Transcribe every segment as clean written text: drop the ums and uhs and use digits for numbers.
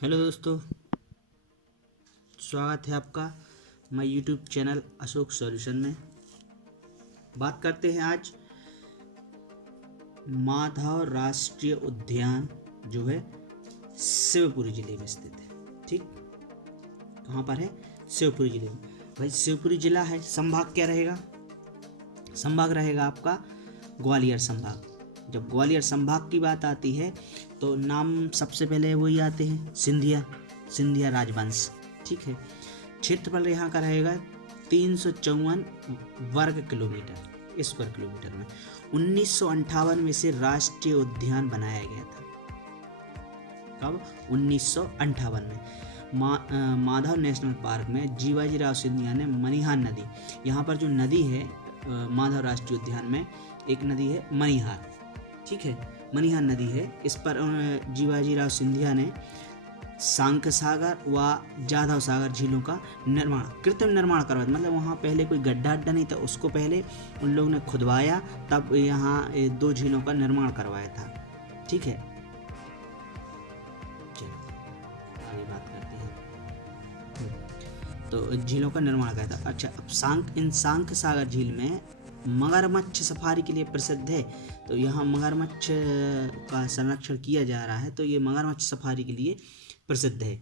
Hello दोस्तों, स्वागत है आपका मैं यूट्यूब चैनल अशोक सॉल्यूशन में। बात करते हैं आज माधव राष्ट्रीय उद्यान जो है शिवपुरी जिले में स्थित है। ठीक, कहाँ पर है? शिवपुरी जिले में। भाई शिवपुरी जिला है, संभाग क्या रहेगा? संभाग रहेगा आपका ग्वालियर संभाग। जब ग्वालियर संभाग की बात आती है तो नाम सबसे पहले वही आते हैं, सिंधिया राजवंश। ठीक है। क्षेत्रफल यहाँ का रहेगा 354 वर्ग किलोमीटर, स्क्वायर किलोमीटर में। 1958 में से राष्ट्रीय उद्यान बनाया गया था। कब? 1958 में। माधव नेशनल पार्क में जीवाजी राव सिंधिया ने मनिहार नदी, यहाँ पर जो नदी है माधव राष्ट्रीय उद्यान में एक नदी है मनिहार। ठीक है, मनिहार नदी है। इस पर जीवाजी राव सिंधिया ने सांक सागर व जाधव सागर झीलों का निर्माण, कृत्रिम निर्माण करवाया। मतलब वहाँ पहले कोई गड्ढा अड्डा नहीं था, उसको पहले उन लोगों ने खुदवाया, तब यहाँ 2 झीलों का निर्माण करवाया था। ठीक है, चलो आगे बात करते हैं। तो झीलों का निर्माण किया था। अच्छा, अब सांक सागर झील में मगरमच्छ सफारी के लिए प्रसिद्ध है। तो यहाँ मगरमच्छ का संरक्षण किया जा रहा है, तो ये मगरमच्छ सफारी के लिए प्रसिद्ध है।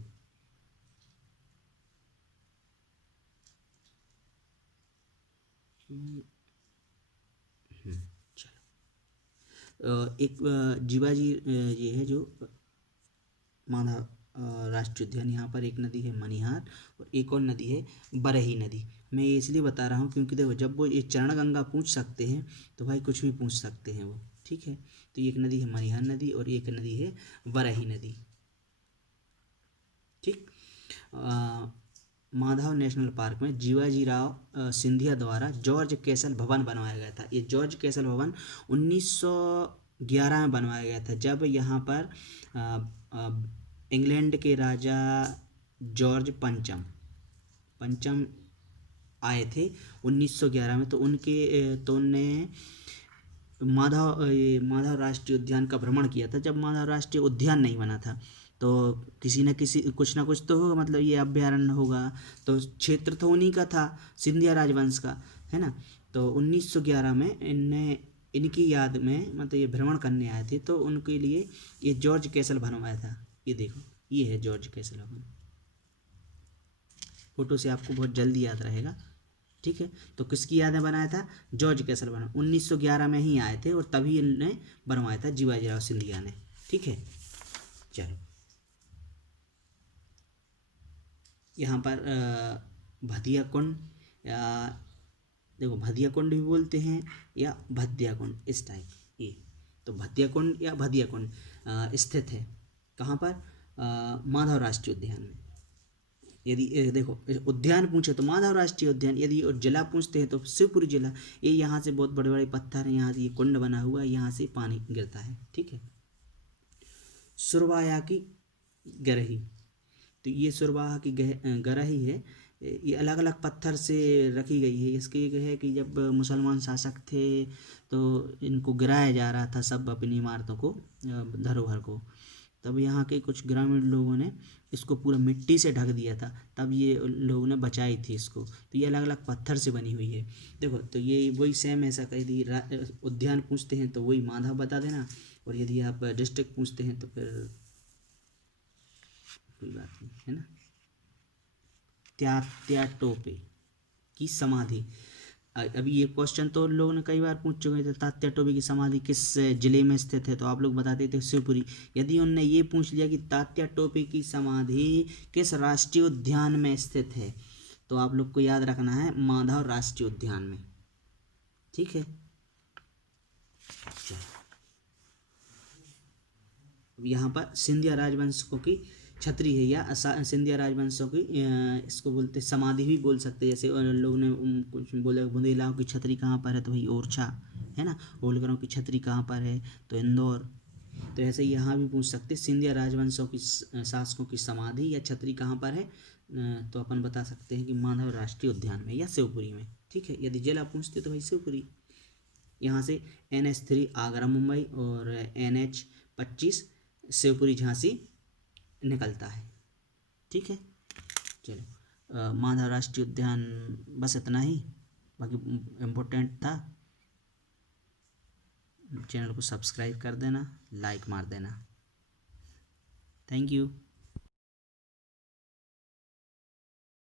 एक जीवाजी ये है जो माधव राष्ट्रीय उद्यान, यहाँ पर एक नदी है मनिहार और एक और नदी है बरही नदी। मैं ये इसलिए बता रहा हूँ क्योंकि देखो, जब वो ये चरण गंगा पूछ सकते हैं तो भाई कुछ भी पूछ सकते हैं वो। ठीक है, तो एक नदी है मनिहार नदी और एक नदी है बरही नदी। ठीक। माधव नेशनल पार्क में जीवाजी राव सिंधिया द्वारा जॉर्ज कैसल भवन बनवाया गया था। ये जॉर्ज कैसल भवन 1911 में बनवाया गया था, जब यहाँ पर इंग्लैंड के राजा जॉर्ज पंचम आए थे 1911 में। तो उनने माधव राष्ट्रीय उद्यान का भ्रमण किया था, जब माधव राष्ट्रीय उद्यान नहीं बना था। तो किसी न किसी कुछ ना कुछ तो होगा, मतलब ये अभ्यारण्य होगा। तो क्षेत्र तो उन्हीं का था, सिंधिया राजवंश का, है ना। तो 1911 में इनकी याद में मतलब ये भ्रमण करने आए थे, तो उनके लिए ये जॉर्ज कैसल बनवाया था। ये देखो, ये है जॉर्ज कैसल भवन। फोटो से आपको बहुत जल्दी याद रहेगा। ठीक है, तो किसकी याद में बनाया था? जॉर्ज कैसल बना 1911 में ही आए थे और तभी इन्होंने बनवाया था जीवाजी राव सिंधिया ने। ठीक है, चलो यहाँ पर भदिया कुंड, या देखो भदिया कुंड भी बोलते हैं या भद्या कुंड, इस टाइप। ये तो भद्या कुंड या भदिया कुंड स्थित है कहाँ पर? माधव राष्ट्रीय उद्यान में। यदि देखो उद्यान पूछे तो माधव राष्ट्रीय उद्यान, यदि और जिला पूछते हैं तो शिवपुरी जिला। ये यहाँ से बहुत बड़े बड़े पत्थर हैं, यहाँ से ये कुंड बना हुआ है, यहाँ से पानी गिरता है। ठीक है। सुरवाया की गरही, तो ये सुरवाहा की गरही है। ये अलग अलग पत्थर से रखी गई है। इसके ये है कि जब मुसलमान शासक थे तो इनको गिराया जा रहा था, सब अपनी इमारतों को, धरोहर को। तब यहाँ के कुछ ग्रामीण लोगों ने इसको पूरा मिट्टी से ढक दिया था, तब ये लोगों ने बचाई थी इसको। तो ये अलग अलग पत्थर से बनी हुई है। देखो, तो ये वही सेम ऐसा कह दी। उद्यान पूछते हैं तो वही माधव बता देना, और यदि आप डिस्ट्रिक्ट पूछते हैं तो फिर कोई बात नहीं, है ना। त्यात्या टोपे की समाधि। अभी ये क्वेश्चन तो लोगों ने कई बार पूछ चुके थे, तात्या टोपे की समाधि किस जिले में स्थित है? तो आप लोग बताते थे शिवपुरी। यदि उनने ये पूछ लिया कि तात्या टोपे की समाधि किस राष्ट्रीय उद्यान में स्थित है, तो आप लोग को याद रखना है माधव राष्ट्रीय उद्यान में। ठीक है, यहाँ पर सिंधिया राजवंशों की छतरी है, या सिंधिया राजवंशों की इसको बोलते समाधि भी बोल सकते हैं। जैसे लोगों ने कुछ बोला बुंदेलाओं की छतरी कहाँ पर है, तो वही ओरछा, है ना। होलकरों की छतरी कहाँ पर है, तो इंदौर। तो ऐसे यहाँ भी पूछ सकते सिंधिया राजवंशों की शासकों की समाधि या छतरी कहाँ पर है, तो अपन बता सकते हैं कि माधव राष्ट्रीय उद्यान में या शिवपुरी में। ठीक है, यदि जिला पूछते तो भाई शिवपुरी। यहाँ से NH3 आगरा मुंबई और NH25 शिवपुरी झांसी निकलता है। ठीक है, चलो माधव राष्ट्रीय उद्यान बस इतना ही, बाकी इम्पोर्टेंट था। चैनल को सब्सक्राइब कर देना, लाइक मार देना। Thank you.